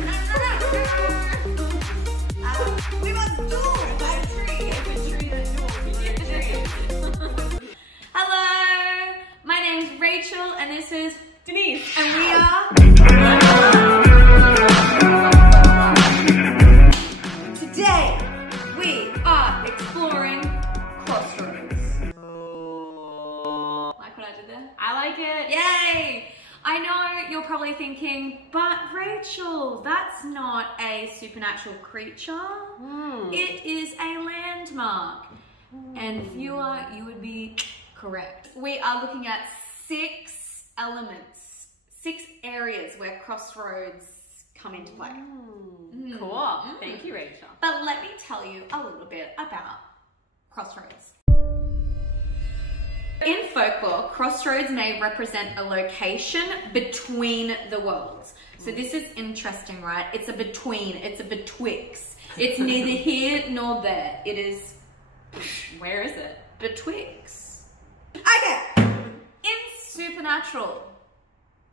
We must duel by a tree. Hello, my name's Rachel and this is Denise. And we are... Today, we are exploring Crossroads. Like what I did there? I like it. Yay! I know you're probably thinking, but Rachel, that's not a supernatural creature. It is a landmark. And viewer, you would be correct. We are looking at 6 elements, 6 areas where Crossroads come into play. Cool. Thank you, Rachel. But let me tell you a little bit about Crossroads. In folklore, crossroads may represent a location between the worlds. So this is interesting, right? It's a between, it's a betwixt. It's neither here nor there. It is... Where is it? Betwixt. Okay. In supernatural,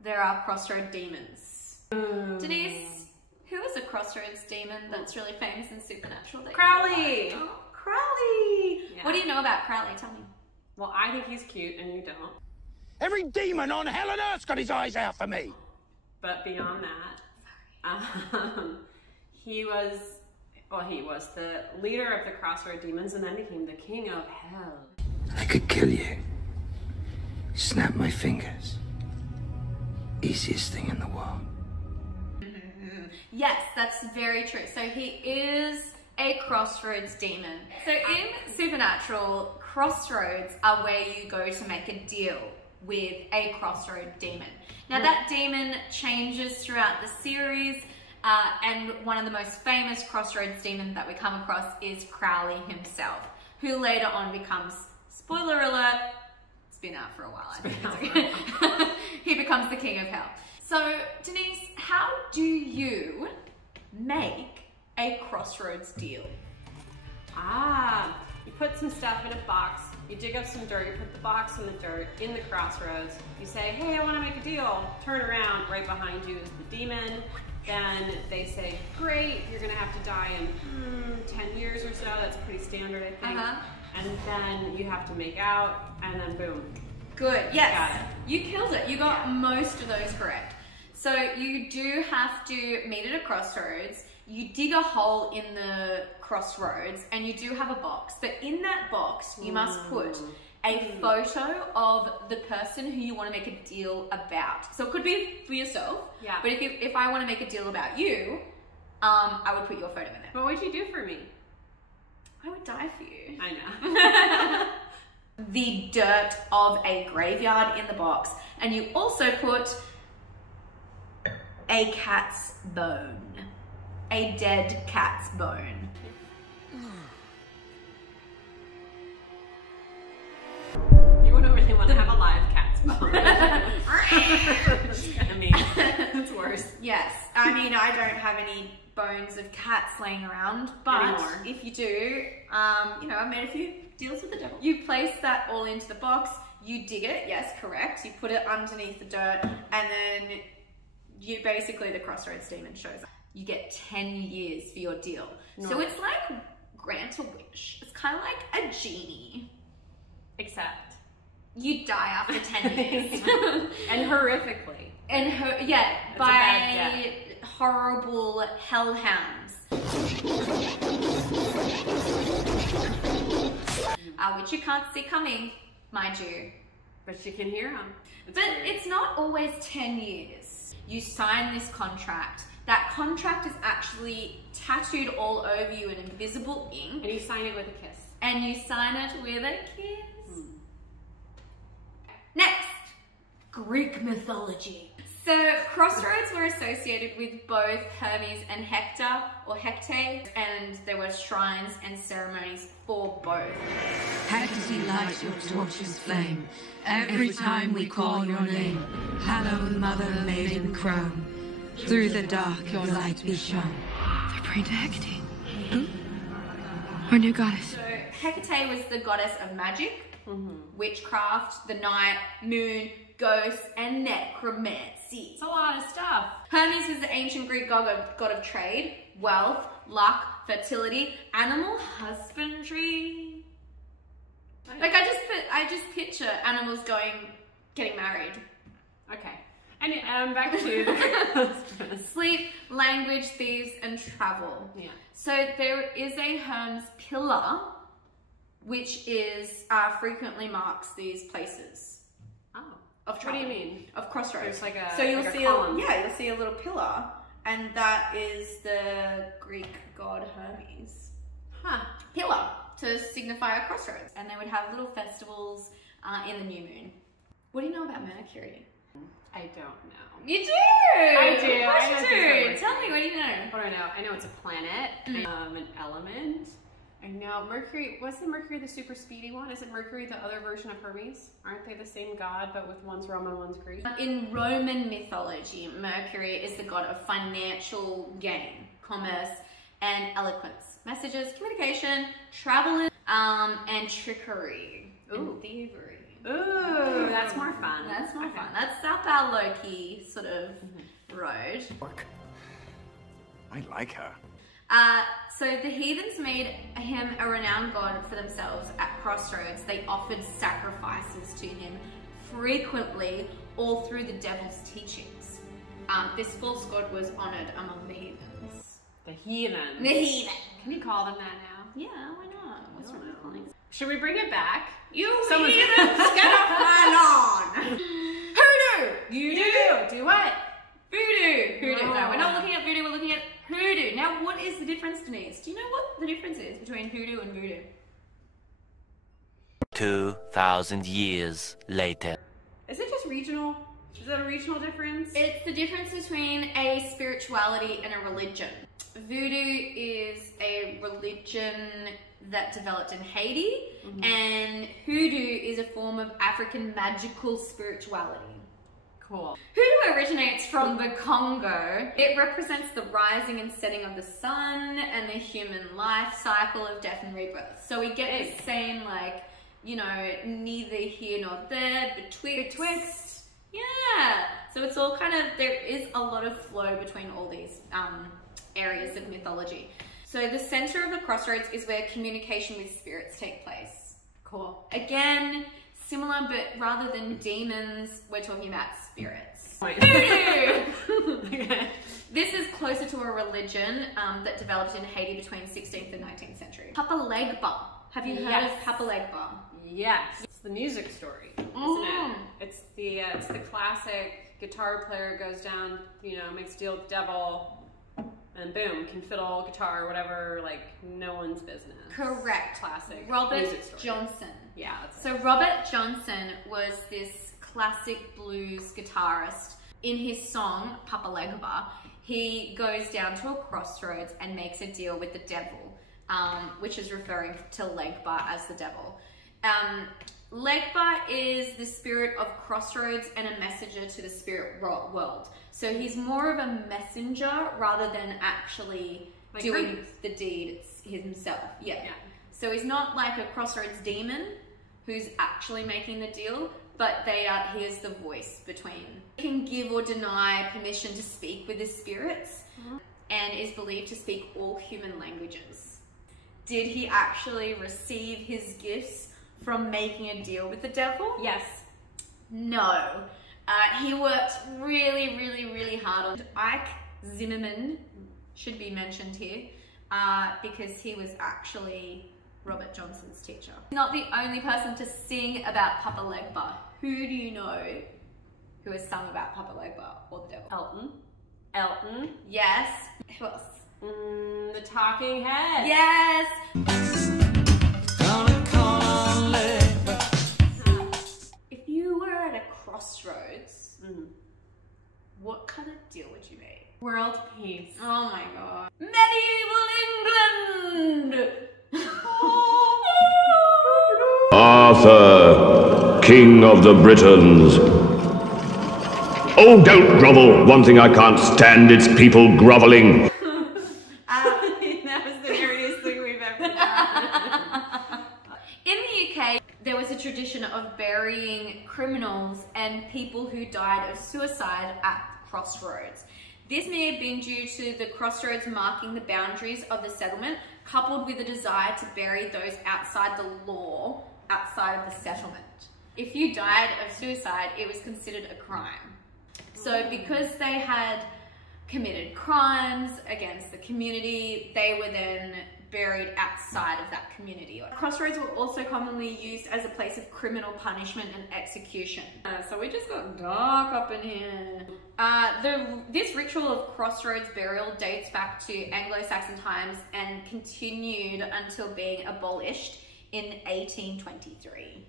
there are crossroad demons. Denise, who is a crossroads demon that's really famous in supernatural? Crowley. Oh, Crowley. Yeah. What do you know about Crowley? Tell me. Well, I think he's cute and you don't. Every demon on hell and earth's got his eyes out for me. But beyond that, he was the leader of the Crossroad demons and then became the king of hell. I could kill you. Snap my fingers. Easiest thing in the world. Yes, that's very true. So he is a crossroads demon. So in supernatural, crossroads are where you go to make a deal with a crossroad demon. Now that demon changes throughout the series, and one of the most famous crossroads demons that we come across is Crowley himself, who later on becomes, spoiler alert, it's been out for a while, I think it's okay. He becomes the king of hell. So Denise, how do you make a crossroads deal? You put some stuff in a box, you dig up some dirt, you put the box in the dirt, in the crossroads, you say, hey, I want to make a deal. Turn around, right behind you is the demon. Then they say, great, you're gonna have to die in 10 years or so. That's pretty standard, I think. And then you have to make out, and then boom. Good, yes. Got it. You killed it. You got most of those correct. So you do have to meet at a crossroads. You dig a hole in the crossroads and you do have a box, but in that box you must put a photo of the person who you want to make a deal about. So it could be for yourself, but if I want to make a deal about you, I would put your photo in there. But what'd you do for me? I would die for you. I know. The dirt of a graveyard in the box, and you also put a cat's bone. A dead cat's bone. You wouldn't really want to have a live cat's bone. That's kind of mean. It's worse. Yes, I mean, I don't have any bones of cats laying around, but anymore. If you do, you know, I've made a few deals with the devil. You place that all into the box, you dig it, yes, correct. You put it underneath the dirt, and then you basically, the crossroads demon shows up. You get 10 years for your deal. No. So it's like grant a wish. It's kind of like a genie. Except you die after 10 years. And horrifically. And by horrible hellhounds. Which you can't see coming, mind you. But you can hear them. But it's not always 10 years. You sign this contract. That contract is actually tattooed all over you in invisible ink. And you sign it with a kiss. And you sign it with a kiss. Next, Greek mythology. So Crossroads were associated with both Hermes and Hector, or Hecate, and there were shrines and ceremonies for both. Hecate light your torch's flame. Every time we call your name, hallowed mother maiden crone. Through the dark your light be shone. They're praying to Hecate. Who? Our new goddess. So Hecate was the goddess of magic, witchcraft, the night, moon, ghosts, and necromancy. fancy. It's a lot of stuff. Hermes was the ancient Greek god of trade, wealth, luck, fertility, animal husbandry. Like I just picture animals getting married. Okay. And back to sleep, language, thieves, and travel. Yeah. So there is a Hermes pillar, which is frequently marks these places. Oh. Of travel. What do you mean? Of crossroads. There's like a so you'll like see a column. you'll see a little pillar, and that is the Greek god Hermes. Huh. Pillar to signify a crossroads, and they would have little festivals in the new moon. What do you know about Mercury? I don't know. You do! I do. Of course I know you things do. about Tell me, what do you know? What do I know? I know it's a planet, an element. I know Mercury. Wasn't Mercury the super speedy one? Is it Mercury the other version of Hermes? Aren't they the same god, but with one's Roman, one's Greek? In Roman mythology, Mercury is the god of financial gain, commerce, and eloquence. Messages, communication, travel, and trickery. And thievery. Ooh, that's more fun. That's more fun. That's up our low-key sort of road. I like her. So the heathens made him a renowned god for themselves at Crossroads. They offered sacrifices to him frequently, all through the devil's teachings. This false god was honored among the heathens. The heathen. The heathen. Can you call them that now? Yeah, why not? What's wrong with calling? Should we bring it back? You Someone's- heathens, get off my lawn! Hoodoo! You do what? Voodoo! Hoodoo. No. No, we're not looking at voodoo, we're looking at hoodoo. Now, what is the difference, Denise? Do you know what the difference is between hoodoo and voodoo? 2,000 years later. Is it just regional? Is that a regional difference? It's the difference between a spirituality and a religion. Voodoo is a religion that developed in Haiti, and hoodoo is a form of African magical spirituality. Cool. Hoodoo originates from the Congo. It represents the rising and setting of the sun and the human life cycle of death and rebirth. So we get the same, like, you know, neither here nor there, betwixt. Yeah. So it's all kind of, there is a lot of flow between all these areas of mythology. So the center of the crossroads is where communication with spirits take place. Cool. Again, similar, but rather than demons, we're talking about spirits. Okay. This is closer to a religion that developed in Haiti between 16th and 19th century. Papa Legba. Have you heard of Papa Legba? Yes. It's the music story, isn't it? It's the classic guitar player goes down, you know, makes a deal with the devil, and boom, can fiddle, guitar, whatever, like no one's business. Correct. Classic Robert music story. Johnson. Yeah. That's So Robert Johnson was this classic blues guitarist. In his song, Papa Legba, he goes down to a crossroads and makes a deal with the devil, which is referring to Legba as the devil. Legba is the spirit of crossroads and a messenger to the spirit world. So he's more of a messenger rather than actually Like doing Hermes. the deed himself. Yeah. So he's not like a crossroads demon who's actually making the deal, but he is the voice between. He can give or deny permission to speak with his spirits and is believed to speak all human languages. Did he actually receive his gifts from making a deal with the devil? Yes. No. He worked really, really, really hard on Ike Zimmerman, should be mentioned here, because he was actually Robert Johnson's teacher. Not the only person to sing about Papa Legba. Who do you know who has sung about Papa Legba or the devil? Elton. Yes. Who else? The Talking Heads. Yes. If you were at a crossroads, what kind of deal would you make? World Peace. Oh my god. Medieval England! Arthur, King of the Britons. Oh, don't grovel. One thing I can't stand, it's people groveling. That was the nerdiest thing we've ever done. In the UK, there was a tradition of burying criminals and people who died of suicide at Crossroads. This may have been due to the crossroads marking the boundaries of the settlement, coupled with a desire to bury those outside the law, outside of the settlement. If you died of suicide, it was considered a crime. So because they had committed crimes against the community, they were then buried outside of that community. Crossroads were also commonly used as a place of criminal punishment and execution. So we just got dark up in here. This ritual of crossroads burial dates back to Anglo-Saxon times and continued until being abolished in 1823.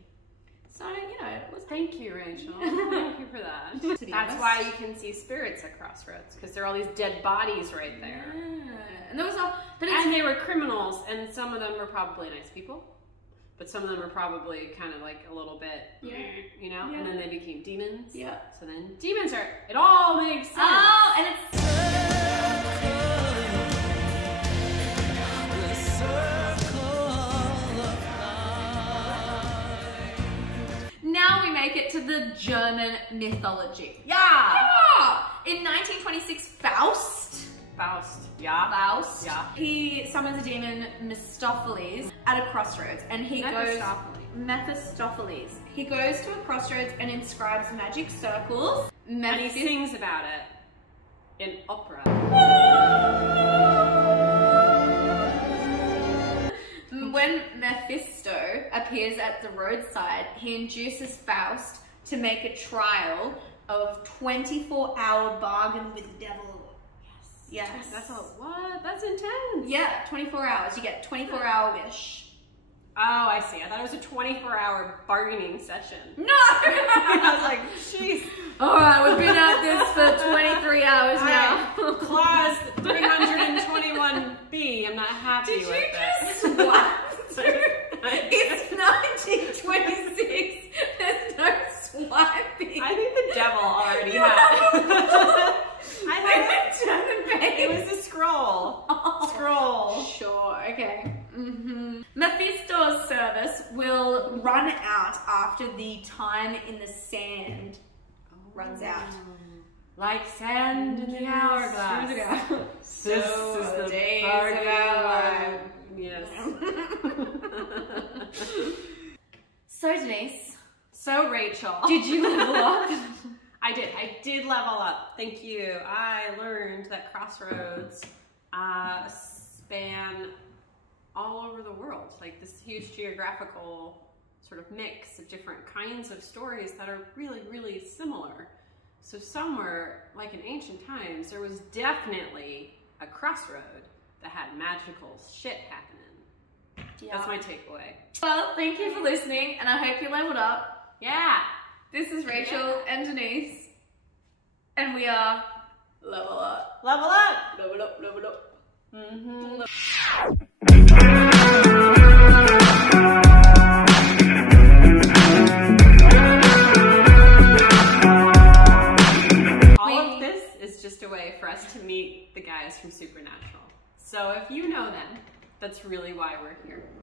So, you know, it was... Thank you, Rachel. Thank you for that. That's why you can see spirits at Crossroads, because there are all these dead bodies right there. Yeah. And there was all... And they were criminals, and some of them were probably nice people, but some of them were probably kind of like a little bit, you know, and then they became demons. Yeah. So then demons are... It all makes sense. Oh, and it's... Now we make it to the German mythology. Yeah! In 1926, Faust, he summons a demon, Mephistopheles, at a crossroads, and he Mephistopheles. He goes to a crossroads and inscribes magic circles. And he sings about it in opera. When Mephisto appears at the roadside, he induces Faust to make a trial of 24-hour bargain with the devil. Yes. That's what? That's intense. Yeah, 24 hours. You get 24-hour wish. Oh, I see. I thought it was a 24-hour bargaining session. No! I was like, jeez. Alright, we've been at this for 23 hours now. Clause 321B. I'm not happy with it. Did you just what? It's 1926. There's no swiping. I think the devil already had it. It was a scroll. Oh, scroll. Sure, okay. Mephisto's service will run out after the time in the sand runs out. Like sand in the hourglass. So this is the days of our life. Yes. So Denise. So Rachel. Did you level up? I did level up. Thank you. I learned that Crossroads span all over the world. Like this huge geographical sort of mix of different kinds of stories that are really, really similar. So somewhere, like in ancient times, there was definitely a crossroad that had magical shit happening. Yeah. That's my takeaway. Well, thank you for listening, and I hope you leveled up. Yeah. This is Rachael and Denise, and we are level up. Level up. Level up, level up. All of this is just a way for us to meet the guys from Supernatural. So if you know them, that's really why we're here.